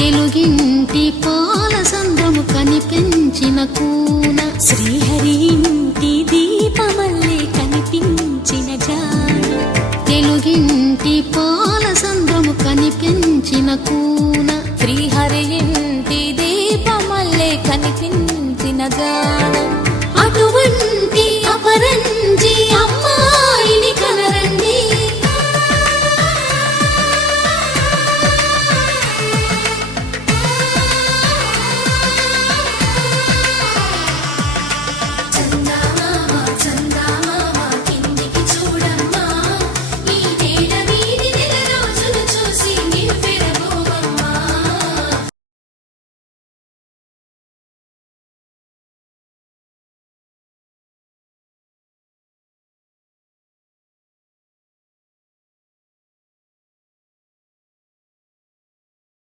తెలుగింటి పాల సంద్రము కనిపించిన కూన శ్రీహరి ఇంటి దీపమల్లే కనిపించిన జాడ తెలుగింటి పాల సంద్రము కనిపించిన కూన శ్రీహరి